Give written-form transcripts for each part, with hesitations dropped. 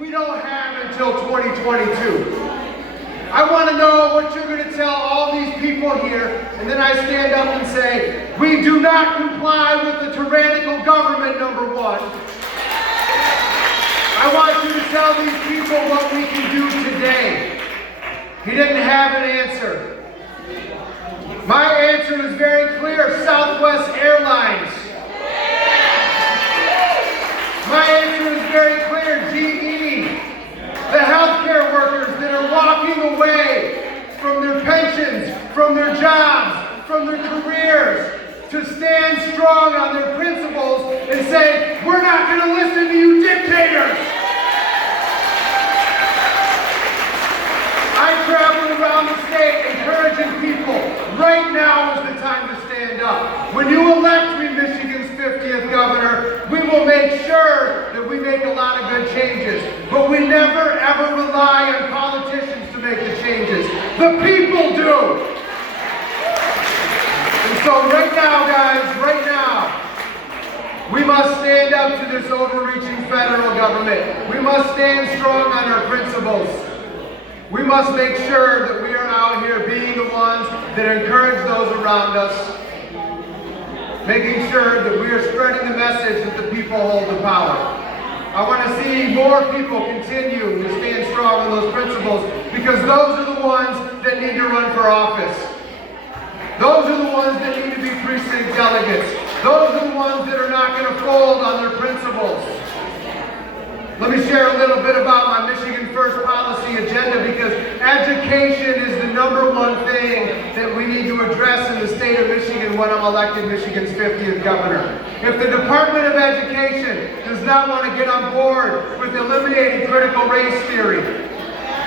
we don't have until 2022. I want to know what you're going to tell all these people here, and then I stand up and say, we do not comply with the tyrannical government, number one. I want you to tell these people what we can do today. He didn't have an answer. My answer was very clear: Southwest Airlines. My answer is very clear: GE. The healthcare workers that are walking away from their pensions, from their jobs, from their careers, to stand strong on their principles and say, we're not going to listen to you dictators. I traveled around the state encouraging people, right now is the time to stand up. When you elect me Michigan's 50th governor, we will make sure that we make a lot of good changes. But we never ever rely on politicians to make the changes. The people do. And so right now, guys, right now, we must stand up to this overreaching federal government. We must stand strong on our principles. We must make sure that we are out here being the ones that encourage those around us, making sure that we are spreading the message that the people hold the power. I want to see more people continue to stand strong on those principles, because those are the ones that need to run for office. Those are the ones that need to be precinct delegates. Those are the ones that are not going to fold on their principles. Let me share a little bit about my Michigan First policy agenda, because education is the #1 thing that we need to address in the state of Michigan when I'm elected Michigan's 50th governor. If the Department of Education does not want to get on board with eliminating critical race theory,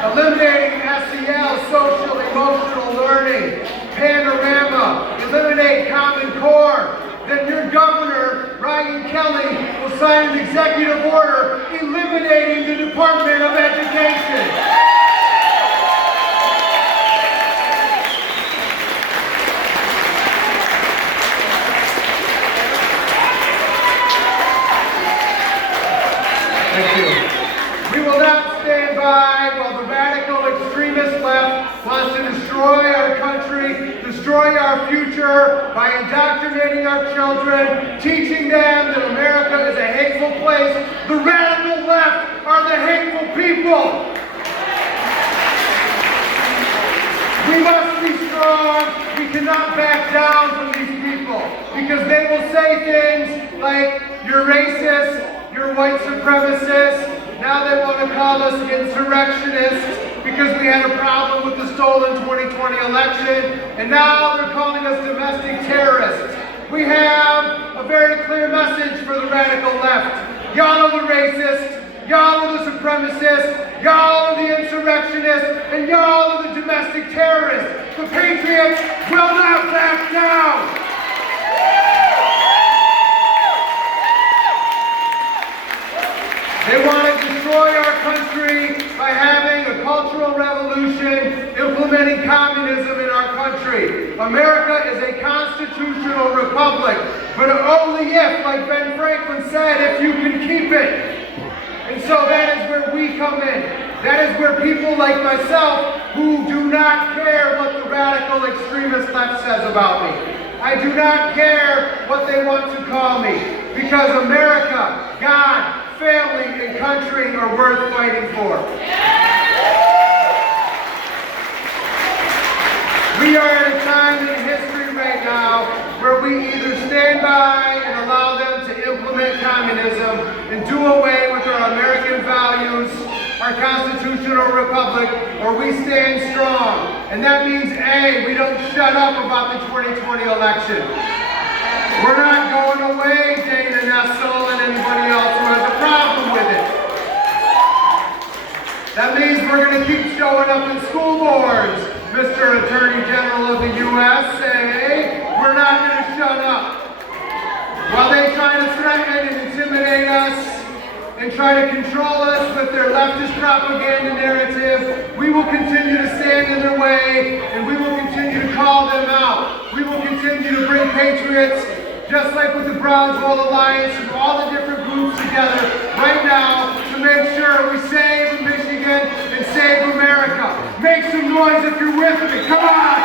eliminating SEL, social emotional learning, Panorama, eliminate Common Core, then your governor, Ryan Kelly, will sign an executive order eliminating the Department of Education. Thank you. We will not stand by while the radical extremist left wants to destroy our country, destroy our future by indoctrinating our children, teaching them that America is a hateful place. The radical left are the hateful people. We must be strong. We cannot back down from these people, because they will say things like, you're racist, you're white supremacist. Now they want to call us insurrectionists because we had a problem with the stolen 2020 election, and now they're calling us domestic terrorists. We have a very clear message for the radical left. Y'all are the racists, y'all are the supremacists, y'all are the insurrectionists, and y'all are the domestic terrorists. The Patriots will not back down. They want to destroy our country by having a cultural revolution, implementing communism in our country. America is a constitutional republic, but only if, like Ben Franklin said, if you can keep it. And so that is where we come in. That is where people like myself, who do not care what the radical extremist left says about me. I do not care what they want to call me, because America, God, family, and country are worth fighting for. We are at a time in history right now where we either stand by and allow them to implement communism and do away with our American values, our constitutional republic, or we stand strong. And that means, A, we don't shut up about the 2020 election. We're not going away, Dana Nessel and anybody else who has a problem with it. That means we're going to keep showing up in school boards, Mr. Attorney General of the USA. We're not going to shut up. While they try to threaten and intimidate us and try to control us with their leftist propaganda narrative, we will continue to stand in their way, and we will continue to call them out. We will continue to bring patriots, just like with the Brownsville Alliance and all the different groups together right now, to to make sure we save Michigan and save America. Make some noise if you're with me. Come on!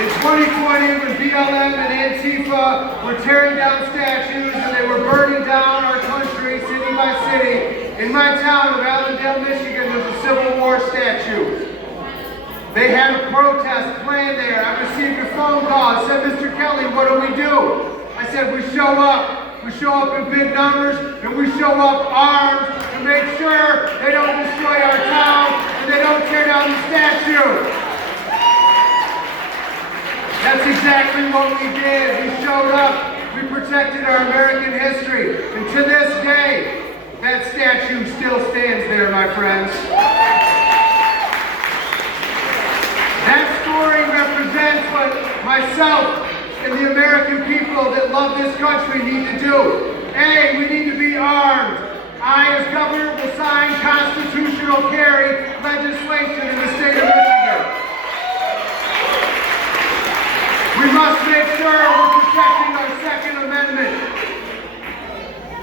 In 2020, when BLM and Antifa were tearing down statues and they were burning down our country, city by city, in my town of Allendale, Michigan, there's a Civil War statue. They had a protest planned there. I received a phone call. I said, Mr. Kelly, what do we do? I said, we show up. We show up in big numbers, and we show up armed to make sure they don't destroy our town and they don't tear down the statue. That's exactly what we did. We showed up. We protected our American history. And to this day, that statue still stands there, my friends. That story represents what myself and the American people that love this country need to do. A, we need to be armed. I, as governor, will sign constitutional carry legislation in the state of Michigan. We must make sure we're protecting our Second Amendment.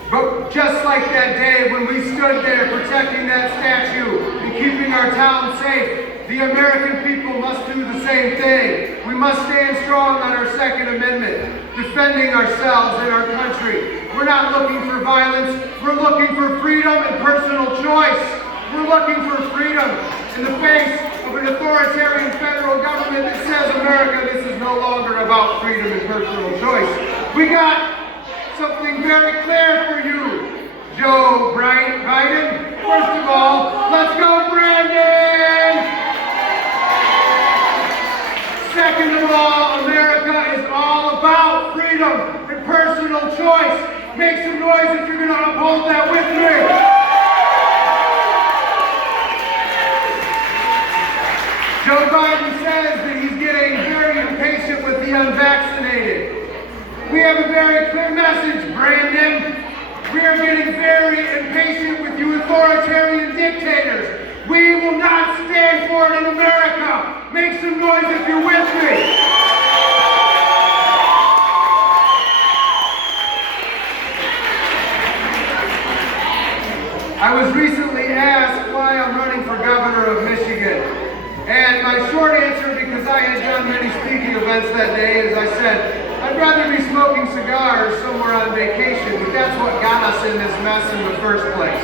But just like that day when we stood there protecting that statue and keeping our town safe, the American people must do the same thing. We must stand strong on our Second Amendment, defending ourselves and our country. We're not looking for violence. We're looking for freedom and personal choice. We're looking for freedom in the face of an authoritarian federal government that says, America, this is no longer about freedom and personal choice. We got something very clear for you, Joe Biden. First of all, let's go, Brandon! Second of all, America is all about freedom and personal choice. Make some noise if you're going to uphold that with me. Joe Biden says that he's getting very impatient with the unvaccinated. We have a very clear message, Brandon. We are getting very impatient with you authoritarian dictators. We will not stand for it in America. Make some noise if you're with me. I was recently asked why I'm running for governor of Michigan. And my short answer, because I had done many speaking events that day, is I said, I'd rather be smoking cigars somewhere on vacation, but that's what got us in this mess in the first place.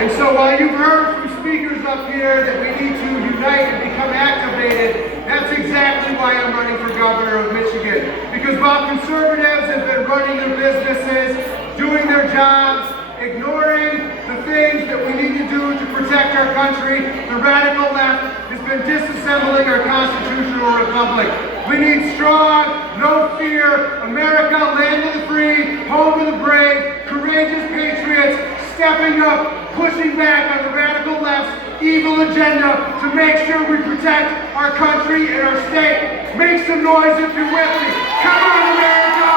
And so while you've heard from speakers up here that we need to unite and become activated, that's exactly why I'm running for governor of Michigan. Because while conservatives have been running their businesses, doing their jobs, ignoring the things that we need to do to protect our country, the radical left has been disassembling our constitutional republic. We need strong, no fear, America, land of the free, home of the brave, courageous patriots, stepping up, pushing back on the radical left's evil agenda to make sure we protect our country and our state. Make some noise if you're with me. Come on, America!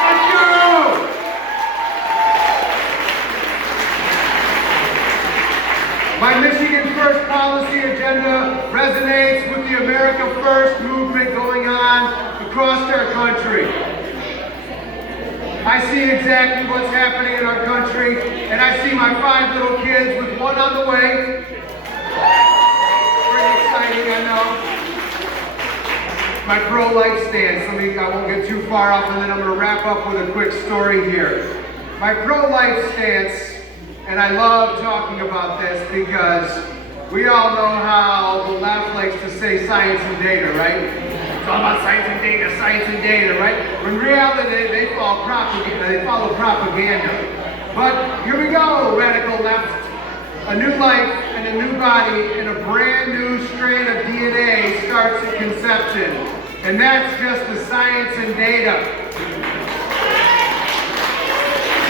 Let's go! My Michigan First policy agenda resonates with the America First movement going on across our country. I see exactly what's happening in our country, and I see my 5 little kids with one on the way. Pretty exciting, I know. My pro-life stance. I won't get too far off, and then I'm going to wrap up with a quick story here. My pro-life stance. And I love talking about this because we all know how the left likes to say science and data, right? It's all about science and data, right? When in reality, they follow propaganda. But here we go, radical left. A new life and a new body and a brand new strain of DNA starts at conception. And that's just the science and data.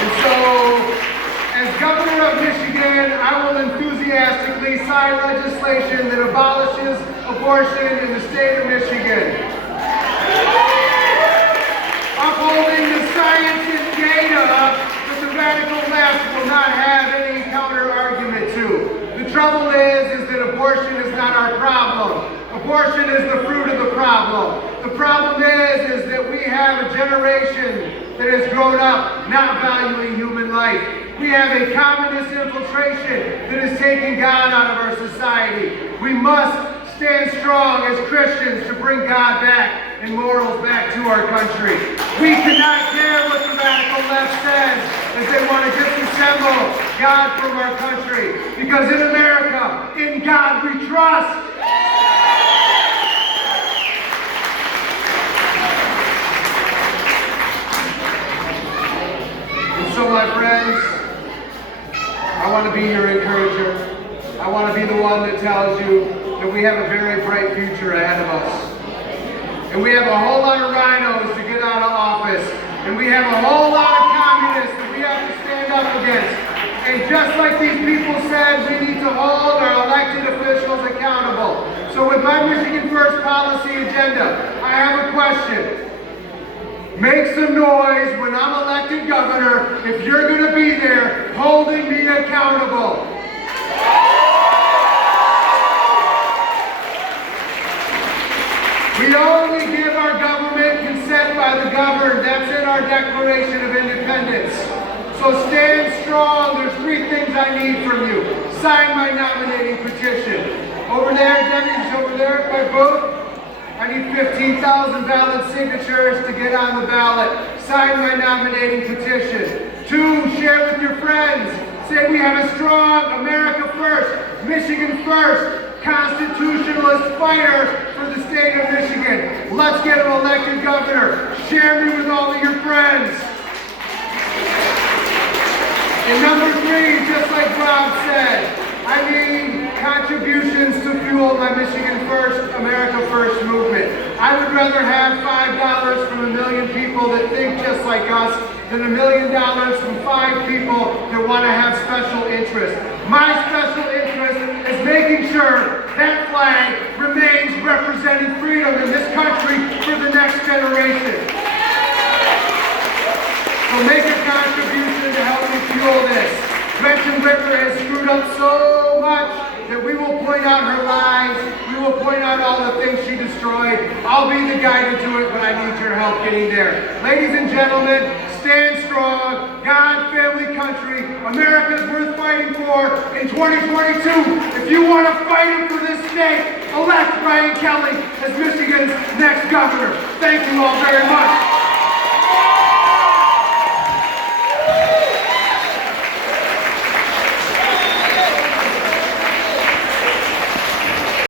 And so, as governor of Michigan, I will enthusiastically sign legislation that abolishes abortion in the state of Michigan. Upholding the science and data that the radical left will not have any counter-argument to. The trouble is that abortion is not our problem. Abortion is the fruit of the problem. The problem is that we have a generation that has grown up not valuing human life. We have a communist infiltration that is taking God out of our society. We must stand strong as Christians to bring God back and morals back to our country. We cannot care what the radical left says as they want to disassemble God from our country. Because in America, in God we trust. And so my friends, I want to be your encourager. I want to be the one that tells you that we have a very bright future ahead of us. And we have a whole lot of rhinos to get out of office. And we have a whole lot of communists that we have to stand up against. And just like these people said, we need to hold our elected officials accountable. So with my Michigan First policy agenda, I have a question. Make some noise when I'm elected governor if you're going to be there holding me accountable. We only give our government consent by the governed. That's in our Declaration of Independence. So stand strong. There's 3 things I need from you. Sign my nominating petition. Over there, Debbie's over there at my booth. I need 15,000 valid signatures to get on the ballot. Sign my nominating petition. 2, share with your friends. Say we have a strong America First, Michigan First, constitutionalist fighter for the state of Michigan. Let's get him elected governor. Share me with all of your friends. And number 3, just like Rob said, I need contributions to fuel my Michigan First, America First movement. I would rather have $5 from a million people that think just like us than $1 million from 5 people that want to have special interest. My special interest is making sure that flag remains representing freedom in this country for the next generation. So make a contribution to help me fuel this. Gretchen Whitmer has screwed up so much that we will point out her lies. We will point out all the things she destroyed. I'll be the guy to do it, but I need your help getting there. Ladies and gentlemen, stand strong. God, family, country. America's worth fighting for in 2022. If you want to fight it for this state, elect Ryan Kelly as Michigan's next governor. Thank you all very much.